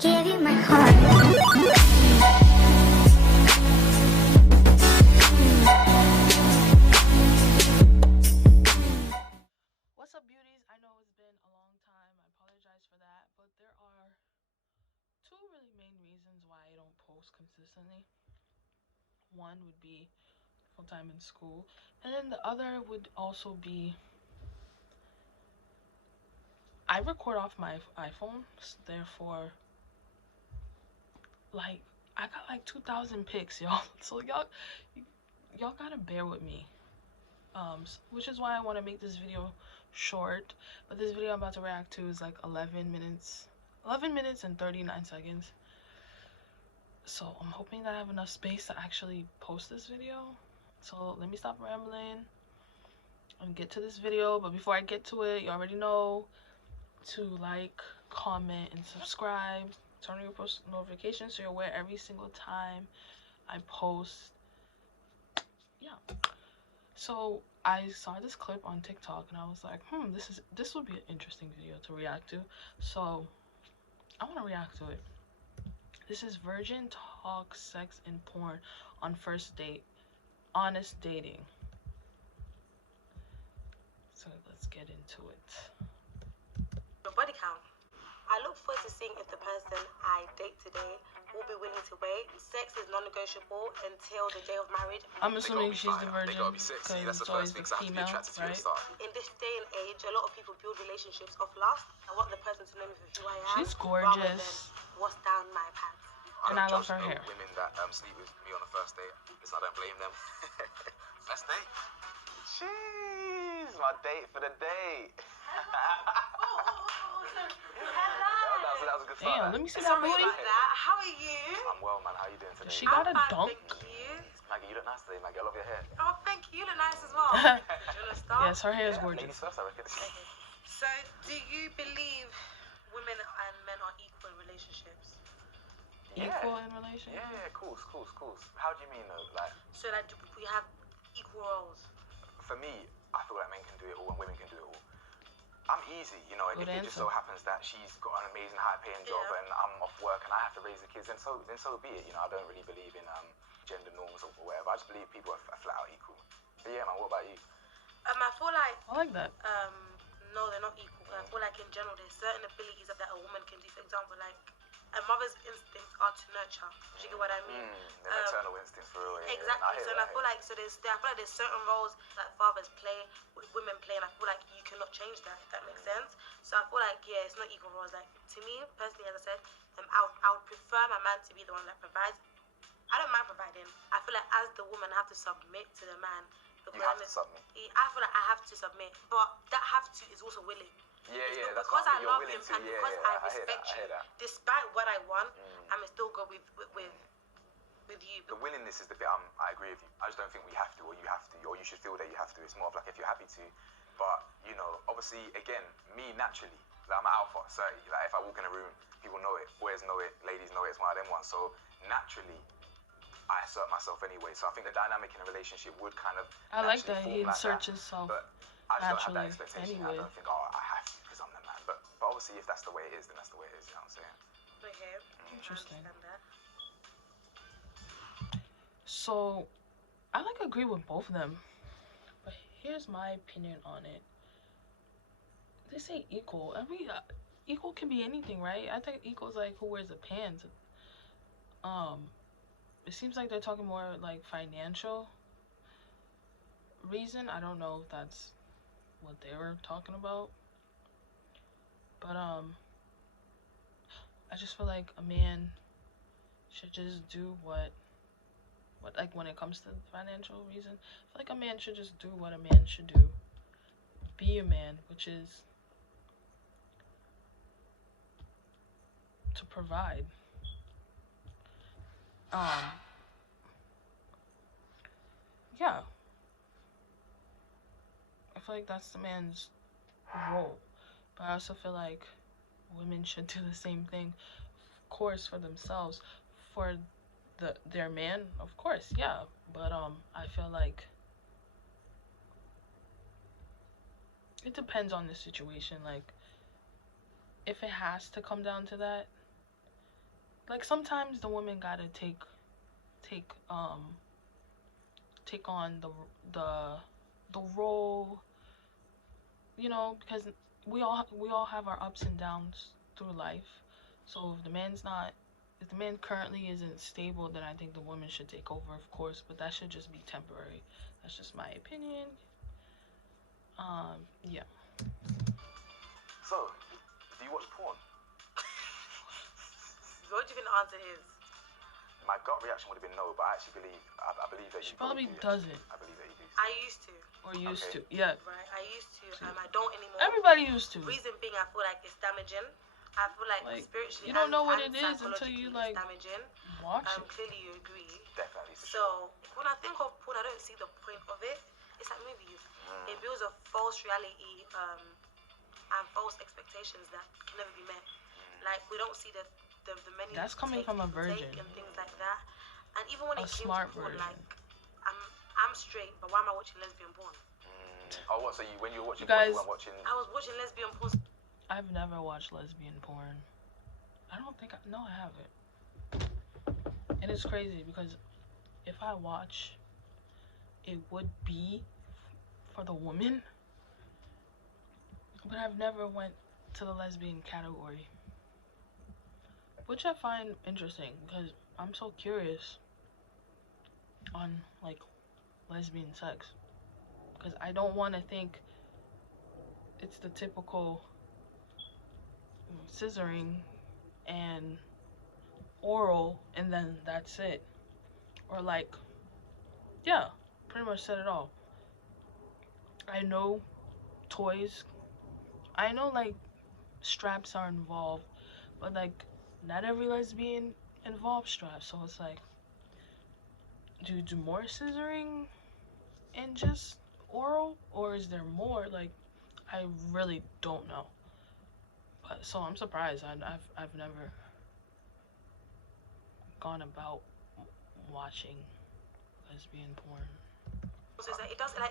give you my heart. What's up, beauties? I know it's been a long time. I apologize for that, but there are two really main reasons why I don't post consistently. One would be full time in school, and then the other would also be I record off my iPhone, therefore, like, I got like 2,000 pics, y'all. So y'all gotta bear with me. Which is why I want to make this video short. But this video I'm about to react to is like 11 minutes and 39 seconds. So I'm hoping that I have enough space to actually post this video. So let me stop rambling and get to this video. But before I get to it, you already know to like, comment, and subscribe. Turn on your post notifications so you're aware every single time I post. Yeah. So I saw this clip on TikTok and I was like, this would be an interesting video to react to. So I want to react to it. This is Virgin Talk Sex and Porn on First Date. Honest dating. So let's get into it. Your body count. I look forward to seeing if the person I date today will be willing to wait. Sex is non-negotiable until the day of marriage. I'm assuming she's the virgin. They gotta be sexy. That's the first thing. So I have to be attracted to you at the start. In this day and age, a lot of people build relationships off lust. I want the person to know me for who I am. She's rather than gorgeous. what's down my pants. And I love her hair. Women that sleep with me on the first date. Listen, I don't blame them. First date. Jeez, my date for the day. That was a good start. Damn, let me see that booty. How are you? I'm well, man. How you doing today? She got a dunk. Thank you. Maggie, you look nice today, Maggie. I love your hair. Oh, thank you. You look nice as well. Do you want to start? Yes, her hair is Yeah, gorgeous. ladies first, I reckon. So, do you believe women and men are equal in relationships? Equal in relation? Yeah, of course. How do you mean though? Like, So, like, we have equal roles. for me, I feel like men can do it all and women can do it all. I'm easy, you know, and Good if it just answer. so happens that she's got an amazing high-paying job Yeah. and I'm off work and I have to raise the kids, then so be it. You know, I don't really believe in gender norms or whatever. I just believe people are flat out equal. But yeah, man, what about you? I feel like, I like that. no, they're not equal. I feel like in general, there's certain abilities that a woman can do. For example, like, a mother's instincts are to nurture. Do you get what I mean? The maternal instincts for real. Yeah, Exactly. So, and I feel like there's certain roles that fathers play, women play, and I feel like you cannot change that. If that makes sense. So I feel like it's not equal roles. Like, to me personally, as I said, I would prefer my man to be the one that provides. I don't mind providing. I feel like as the woman, I have to submit to the man. You have to submit. I feel like I have to submit, but that have to is also willing. Yeah, that's because what I you're love willing him to. and because I respect I hear you, that. despite what I want, I'm still go with you. The willingness is the bit I agree with you. I just don't think we have to, or you have to, or you should feel that you have to. It's more of like if you're happy to. But, you know, obviously, again, me naturally, like I'm an alpha, so like if I walk in a room, people know it, boys know it, ladies know it, it's one of them ones. So naturally, I assert myself anyway. So I think the dynamic in a relationship would kind of I like that naturally he form like inserts that. himself But I just don't have that naturally expectation. anyway. I don't think, I have to because I'm the man. But obviously, if that's the way it is, then that's the way it is. You know what I'm saying? Okay. Interesting. I understand that. So, I agree with both of them, but here's my opinion on it. They say equal. Equal can be anything, right? I think equal is like who wears the pants. It seems like they're talking more like financial reason. I don't know if that's what they were talking about, but I just feel like a man should just do what like when it comes to financial reason, I feel like a man should just do what a man should do. Be a man, which is to provide. Yeah. I feel like that's the man's role. But I also feel like women should do the same thing, of course, for themselves. For their man, of course, yeah. But I feel like it depends on the situation. Like, if it has to come down to that, like sometimes the women gotta take on the role, you know, because we all have our ups and downs through life. So if the man currently isn't stable, then I think the woman should take over, of course, but that should just be temporary. That's just my opinion. Yeah. So, do you watch porn? What do you think the answer is? My gut reaction would have been no, but I actually believe that you She probably do, doesn't. I believe that you do. I used to. Or used Okay. to. Yeah. Right, I used to. I don't anymore. Everybody used to. Reason being, I feel like it's damaging. I feel like spiritually you don't know what and it is until you psychologically it's damaging. watch it. Clearly you agree. Definitely. For So when I think of porn, I don't see the point of it. It's like movies. It builds a false reality and false expectations that can never be met. Like we don't see the many. That's coming from a virgin. And things like that. And even when A it came smart to porn, virgin. like I'm straight, but why am I watching lesbian porn? Oh, what? So when you were watching You guys- porn, you weren't watching? I was watching lesbian porn. I've never watched lesbian porn. I don't think no, I haven't. And it's crazy because if I watch, it would be for the woman. But I've never went to the lesbian category. Which I find interesting because I'm so curious on like lesbian sex. Because I don't want to think it's the typical scissoring and oral and then that's it. Or like, yeah, pretty much said it all. I know toys. I know like straps are involved, but like not every lesbian involves straps. So it's like, do you do more scissoring and just oral, or is there more? Like, I really don't know. But so I'm surprised. I've never gone about watching lesbian porn. So it's like it does like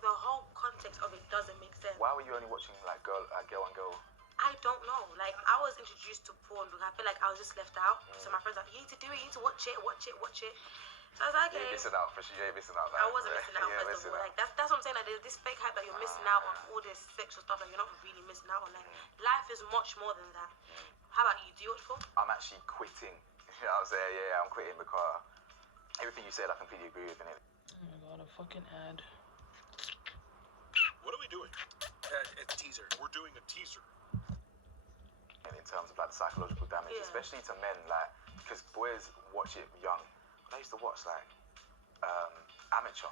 the whole context of it doesn't make sense. Why were you only watching like girl on girl? I don't know. Like I was introduced to porn because I feel like I was just left out. So my friends were like, you need to do it, you need to watch it. So I was like, okay. You're missing out for sure. You're missing out. I wasn't missing out first of all. Like that's what I'm saying. Like there's this fake hype that you're missing out on all this sexual stuff. Like you're not really missing out on. Like life is much more than that. How about you? Do you watch porn? I'm actually quitting. You know what I'm saying? Yeah, I'm quitting because everything you said, I completely agree with. Innit? Oh my god, a fucking ad. What are we doing? A teaser. We're doing a teaser. In terms of like the psychological damage, Yeah. especially to men, like because boys watch it young. I used to watch like amateur.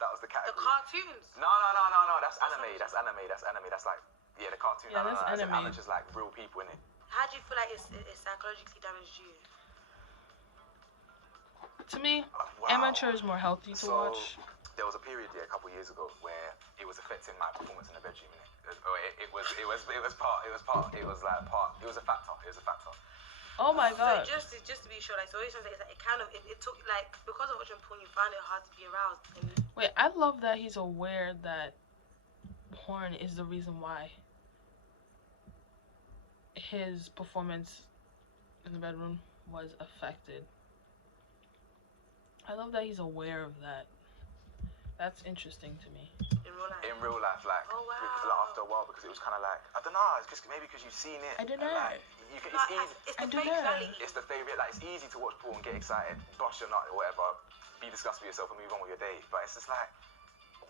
That was the The category. cartoons. No. That's anime. That's like the cartoon. Yeah, that's anime. Amateurs like real people in it. How do you feel like it's psychologically damaged you? To me, Wow. amateur is more healthy to So watch. there was a period a couple years ago where it was affecting my performance in the bedroom. It was a factor. Oh my god. So just to be sure, like so what you're saying is that it took like because of watching porn you found it hard to be aroused. And Wait, I love that he's aware that porn is the reason why his performance in the bedroom was affected. I love that he's aware of that. That's interesting to me. in In real real life. life, like, Oh, wow. because like, after a while, because it was kind of like, I don't know, it's just maybe because you've seen it. I don't and, know. Like, it's easy. It's I the don't fake know. reality. It's the favorite. Like, it's easy to watch porn, get excited, bust your nut or whatever, be disgusted with yourself, and move on with your day. But it's just like,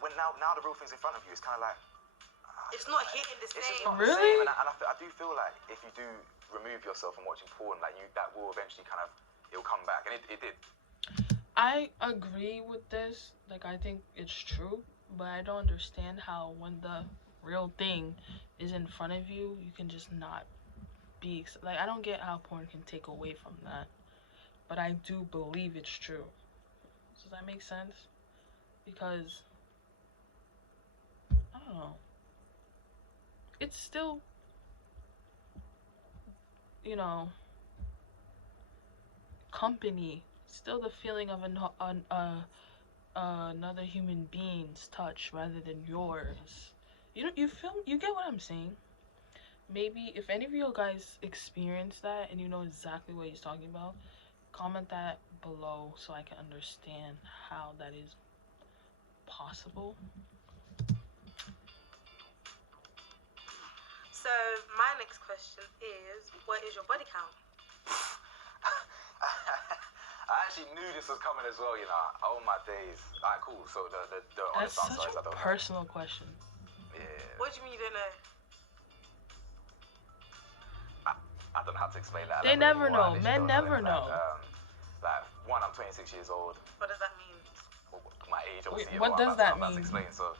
when now the real thing's in front of you, it's kind of like. It's not hitting the It's just same. not Really? the same, and I do feel like if you do remove yourself from watching porn, like that will eventually it'll come back, and it did. I agree with this. Like, I think it's true, but I don't understand how when the real thing is in front of you, you can just not be like, I don't get how porn can take away from that, but I do believe it's true. Does that make sense? Because I don't know, it's still, you know, company, still the feeling of another human being's touch rather than yours. You get what I'm saying? maybe if any of you guys experience that and you know exactly what he's talking about, comment that below so I can understand how that is possible. So my next question is, what is your body count? I actually knew this was coming as well, you know. Oh my days. Alright, cool. So the That's honest answer such is I a don't know. personal question. Yeah. What do you mean you don't know? I don't know how to explain that. They Elaborate never more. I know. literally Men don't never in fact. know. Like, one, I'm 26 years old. What does that mean? My age, obviously. What does that mean? Explain. So,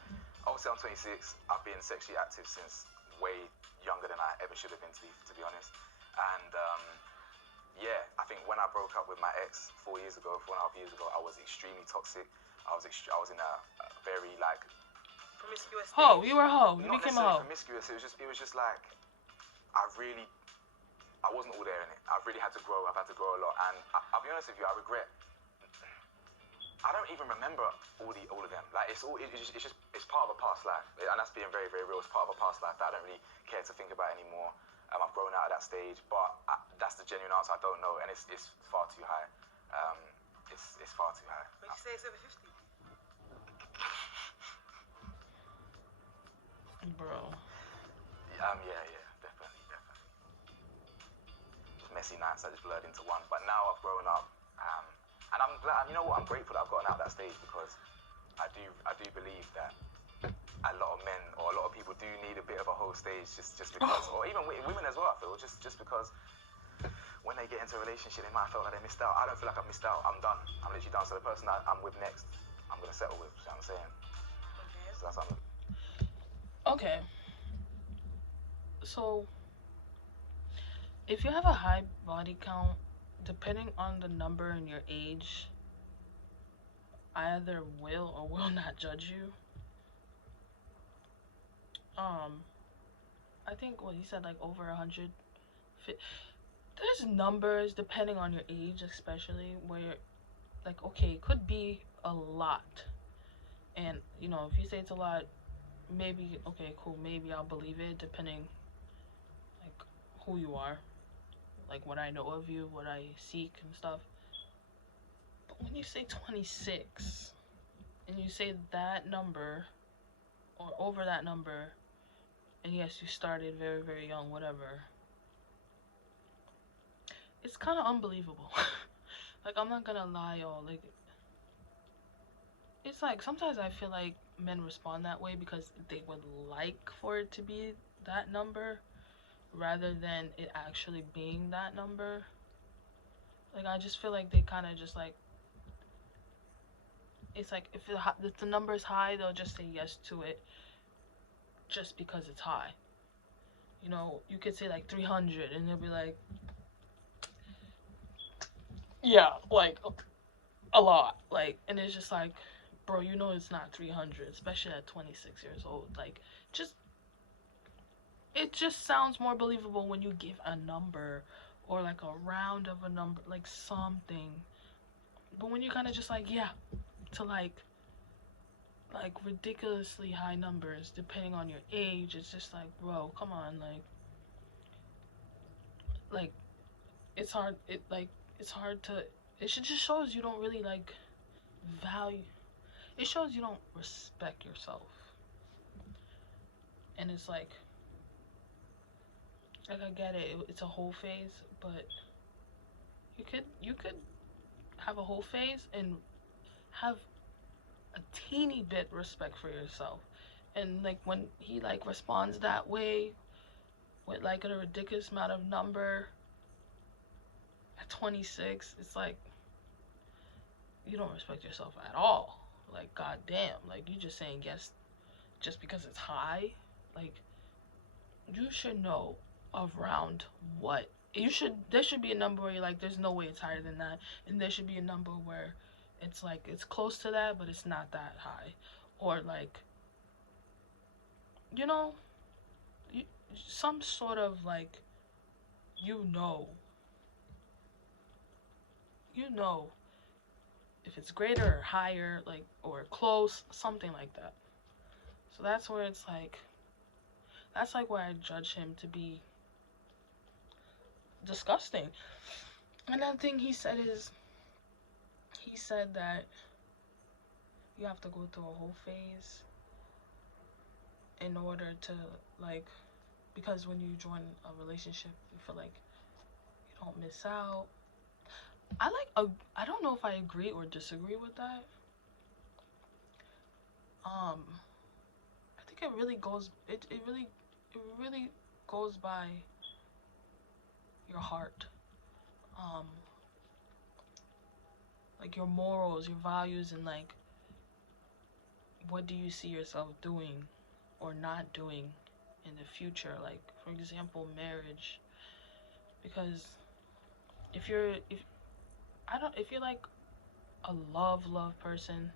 obviously, I'm 26. I've been sexually active since way younger than I ever should have been, to be honest. And yeah, I think when I broke up with my ex 4.5 years ago, I was extremely toxic. I was in a very like Promiscuous. Ho, you were a hoe. You not became a necessarily hoe. promiscuous. It was just like I wasn't all there in it. I really had to grow. I've had to grow a lot, and I'll be honest with you. I regret. I don't even remember all of them. Like it's part of a past life, and that's being very, very real. It's part of a past life that I don't really care to think about anymore. I've grown out of that stage, but that's the genuine answer. I don't know, and it's far too high. It's far too high. Would you say it's over 50? Bro. Yeah, definitely. Just messy nights that just blurred into one. But now I've grown up, and I'm glad. You know what? I'm grateful that I've gotten out of that stage because I do believe that a lot of men or a lot of people do need a bit of a whole stage just because, or even women as well. I feel just because when they get into a relationship, they might have felt like they missed out. I don't feel like I've missed out. I'm done. I'm literally done. So the person that I'm with next, I'm gonna settle with. You know what I'm saying? Okay. So that's what I'm. Okay. So, if you have a high body count, depending on the number and your age, I either will or will not judge you. I think what he said, like over 100. There's numbers depending on your age, especially where you're like, okay, it could be a lot, and you know, if you say it's a lot, maybe okay, cool, maybe I'll believe it, depending like who you are, like what I know of you, what I seek and stuff. But when you say 26 and you say that number or over that number, and yes, you started very, very young, whatever, it's kind of unbelievable. Like, I'm not gonna lie, y'all, like, it's like sometimes I feel like men respond that way because they would like for it to be that number rather than it actually being that number. Like, I just feel like they kind of just like, it's like if the number is high, they'll just say yes to it just because it's high. You know, you could say like 300 and they'll be like, yeah, like a lot. Like, and it's just like, bro, you know it's not 300, especially at 26 years old. Like, it just sounds more believable when you give a number or like a round of a number, like something. But when you kind of just like, yeah, to like ridiculously high numbers depending on your age, it's just like, bro, come on, like it's hard. It's hard to. It just shows you don't really like value. It shows you don't respect yourself. And it's like I get it. It's a whole phase, but you could have a whole phase and have a teeny bit respect for yourself. And like when he like responds that way with like a ridiculous amount of number at 26, it's like you don't respect yourself at all. Like, goddamn, like you just saying yes just because it's high. Like, you should know around what there should be a number where you're like, there's no way it's higher than that, and there should be a number where it's like it's close to that but it's not that high, or like, you know, some sort of like, you know if it's greater or higher, like, or close, something like that. So that's where it's like that's like why I judge him to be disgusting. Another thing he said is, he said that you have to go through a whole phase in order to, like, because when you join a relationship, you feel like you don't miss out. I don't know if I agree or disagree with that. I think it really goes, it really goes by your heart. Like your morals, your values, and like, what do you see yourself doing or not doing in the future? Like, for example, marriage. Because if you're like a love person,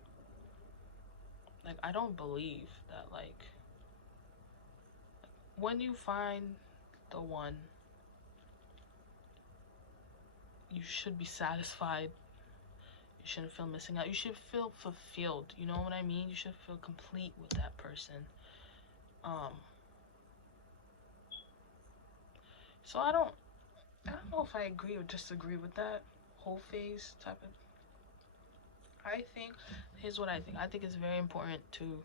like, I don't believe that, like, when you find the one, you should be satisfied. You shouldn't feel missing out. You should feel fulfilled. You know what I mean? You should feel complete with that person. So I don't know if I agree or disagree with that whole phase type of. Here's what I think. I think it's very important to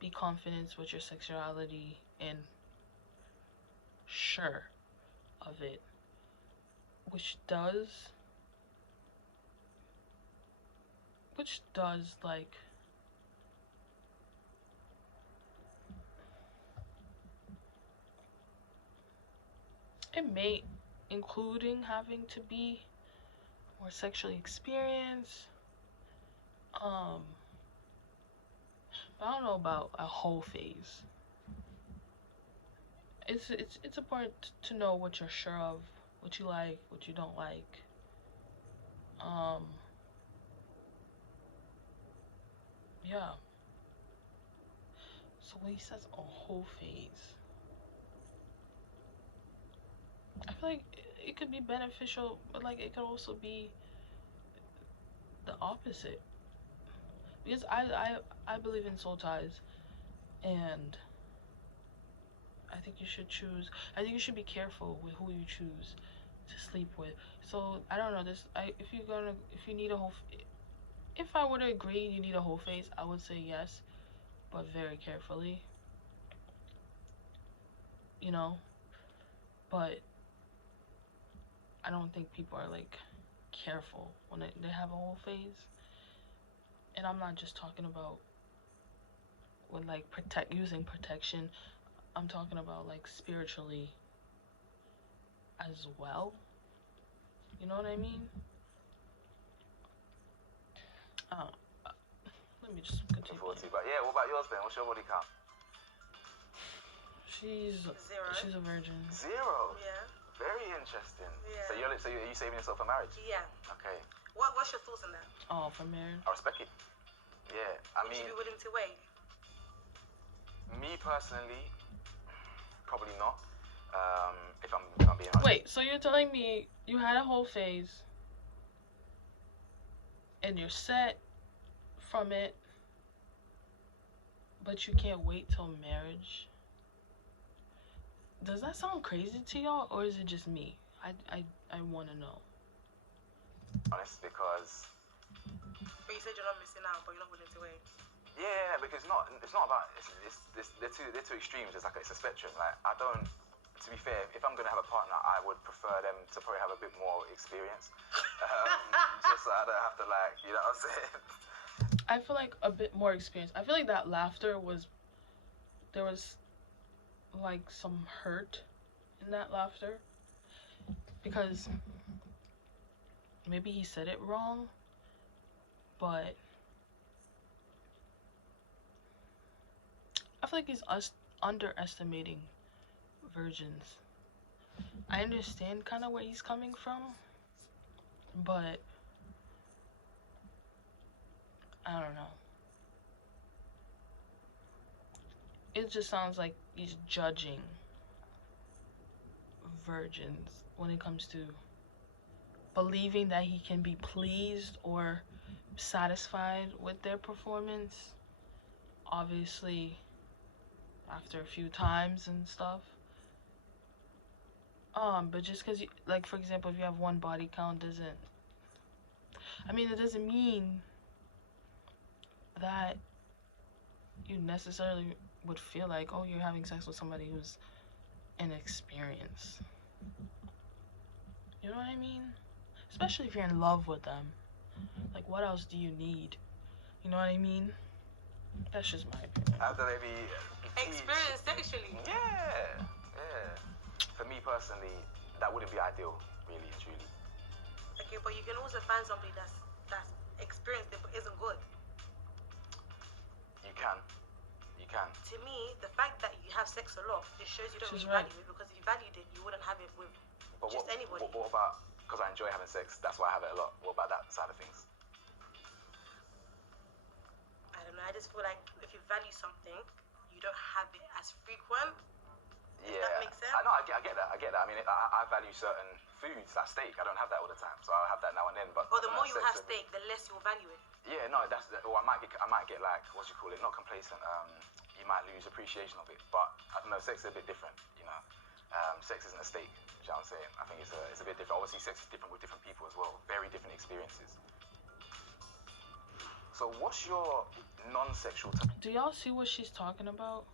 be confident with your sexuality and sure of it, which does like it may including having to be more sexually experienced. But I don't know about a whole phase. It's important to know what you're sure of, what you like, what you don't like. Yeah. So when he says a whole phase, I feel like it could be beneficial, but like it could also be the opposite. Because I believe in soul ties, and I think you should choose. I think you should be careful with who you choose to sleep with. So I don't know this. If you need a whole, if I were to agree you need a whole face, I would say yes, but very carefully. You know, but I don't think people are like careful when they have a whole phase. And I'm not just talking about with like using protection. I'm talking about like spiritually as well. You know what I mean? Let me just continue. But yeah, what about yours then? What's your body count? She's 0. She's a virgin. 0. Yeah. Very interesting. Yeah. So are you saving yourself for marriage? Yeah. Okay. What's your thoughts on that? Oh, for marriage. I respect it. Yeah. Would you be willing to wait? Me personally, probably not. If I'm being honest. Wait, so you're telling me you had a whole phase and you're set from it, but you can't wait till marriage? Does that sound crazy to y'all, or is it just me? I want to know. Honest, because. But you said you're not missing out, but you're not willing to wait. Yeah, because it's not about they're two extremes. It's like it's a spectrum. Like I don't. To be fair, if I'm gonna have a partner, I would prefer them to probably have a bit more experience, just so I don't have to like, you know what I'm saying. I feel like a bit more experience. I feel like that laughter there was like some hurt in that laughter, because maybe he said it wrong, but I feel like he's underestimating virgins. I understand kind of where he's coming from, but I don't know. It just sounds like he's judging virgins when it comes to believing that he can be pleased or satisfied with their performance. obviously after a few times and stuff. But just because you, like, for example, if you have one body count doesn't, I mean, it doesn't mean that you necessarily would feel like, oh, you're having sex with somebody who's inexperienced. You know what I mean? Especially if you're in love with them. Like, what else do you need? You know what I mean? That's just my opinion. After maybe Experience sexually. Yeah. For me personally, that wouldn't be ideal, really and truly. Okay, but you can also find somebody that's experienced it but isn't good. You can. To me, the fact that you have sex a lot, it shows you don't She's really right. value it, because if you valued it, you wouldn't have it with But just anybody. What about, because I enjoy having sex, that's why I have it a lot. What about that side of things? I don't know, I just feel like if you value something, you don't have it as frequent. Yeah, that make sense? I know. I get that. I mean, I value certain foods, like steak. I don't have that all the time, so I'll have that now and then. But Or the more you sex have with- steak, the less you'll value it. Yeah, no, that's. Or I might get like, what do you call it? Not complacent. You might lose appreciation of it. But I don't know. Sex is a bit different, you know. Sex isn't a steak. You know what I'm saying? I think it's a bit different. Obviously, sex is different with different people as well. Very different experiences. So, what's your non-sexual time? Do y'all see what she's talking about?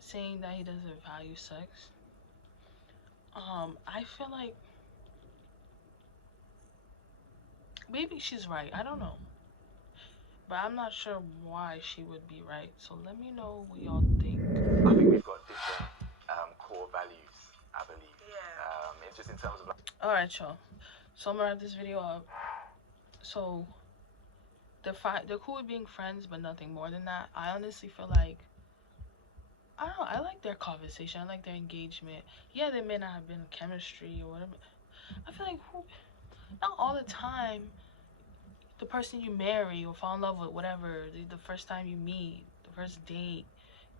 Saying that he doesn't value sex. I feel like maybe she's right. I don't know. But I'm not sure why she would be right. So let me know what y'all think. I think we've got different core values. I believe. Yeah. It's just in terms of like. Alright, y'all. So I'm gonna wrap this video up. So they're cool with being friends, but nothing more than that. I honestly feel like, I don't know, I like their conversation. I like their engagement. Yeah, they may not have been chemistry or whatever. I feel like not all the time the person you marry or fall in love with, whatever, the first time you meet, the first date,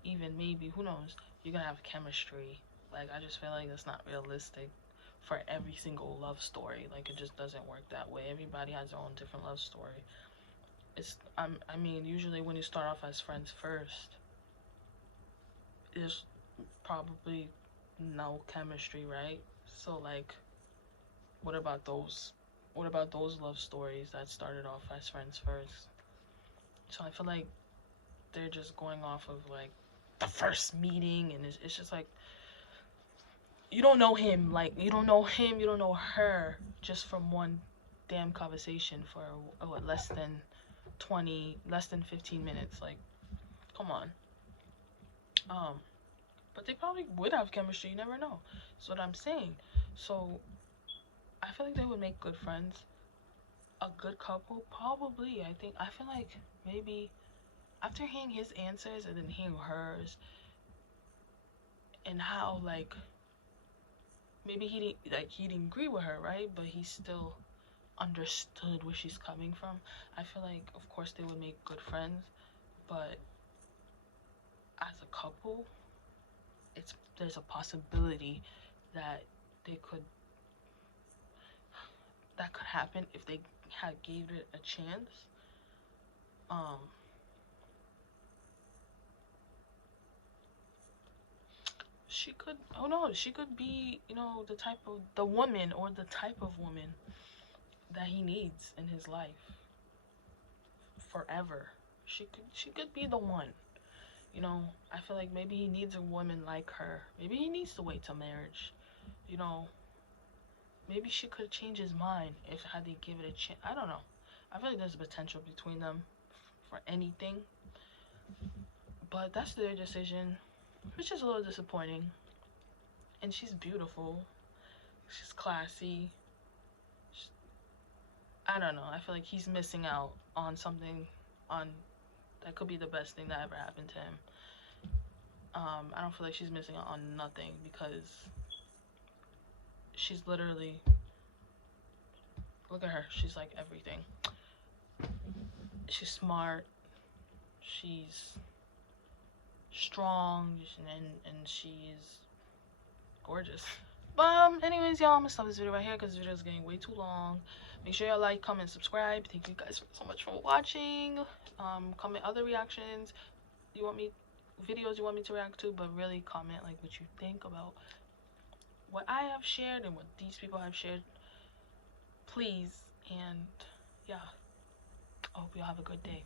even maybe, who knows, you're gonna have chemistry. Like, I just feel like that's not realistic for every single love story. Like, it just doesn't work that way. Everybody has their own different love story. I mean, usually when you start off as friends first, there's probably no chemistry, right? So, like, what about those love stories that started off as friends first? So I feel like they're just going off of, like, the first meeting, and it's just like, you don't know him, you don't know her just from one damn conversation for what, less than 15 minutes. Like, come on. But they probably would have chemistry, you never know. That's what I'm saying. So I feel like they would make good friends. A good couple, probably. I feel like maybe after hearing his answers and then hearing hers, and how, like, maybe he didn't agree with her, right? But he still understood where she's coming from. I feel like, of course, they would make good friends, but as a couple, there's a possibility that that could happen if they had gave it a chance. She could, oh no, she could be, the woman or the type of woman that he needs in his life forever. She could be the one. I feel like maybe he needs a woman like her. Maybe he needs to wait till marriage. Maybe she could change his mind had they give it a chance. I don't know. I feel like there's potential between them for anything. But that's their decision, which is a little disappointing. And she's beautiful. She's classy. I don't know. I feel like he's missing out on something that could be the best thing that ever happened to him. I don't feel like she's missing out on nothing, because she's literally, look at her. She's like everything. She's smart. She's strong, and she's gorgeous. But anyways, y'all, I'm gonna stop this video right here because this video is getting way too long. Make sure y'all like, comment, subscribe. Thank you guys so much for watching. Comment other reactions videos you want me to react to, but really comment like what you think about what I have shared and what these people have shared, please. And yeah, I hope you all have a good day.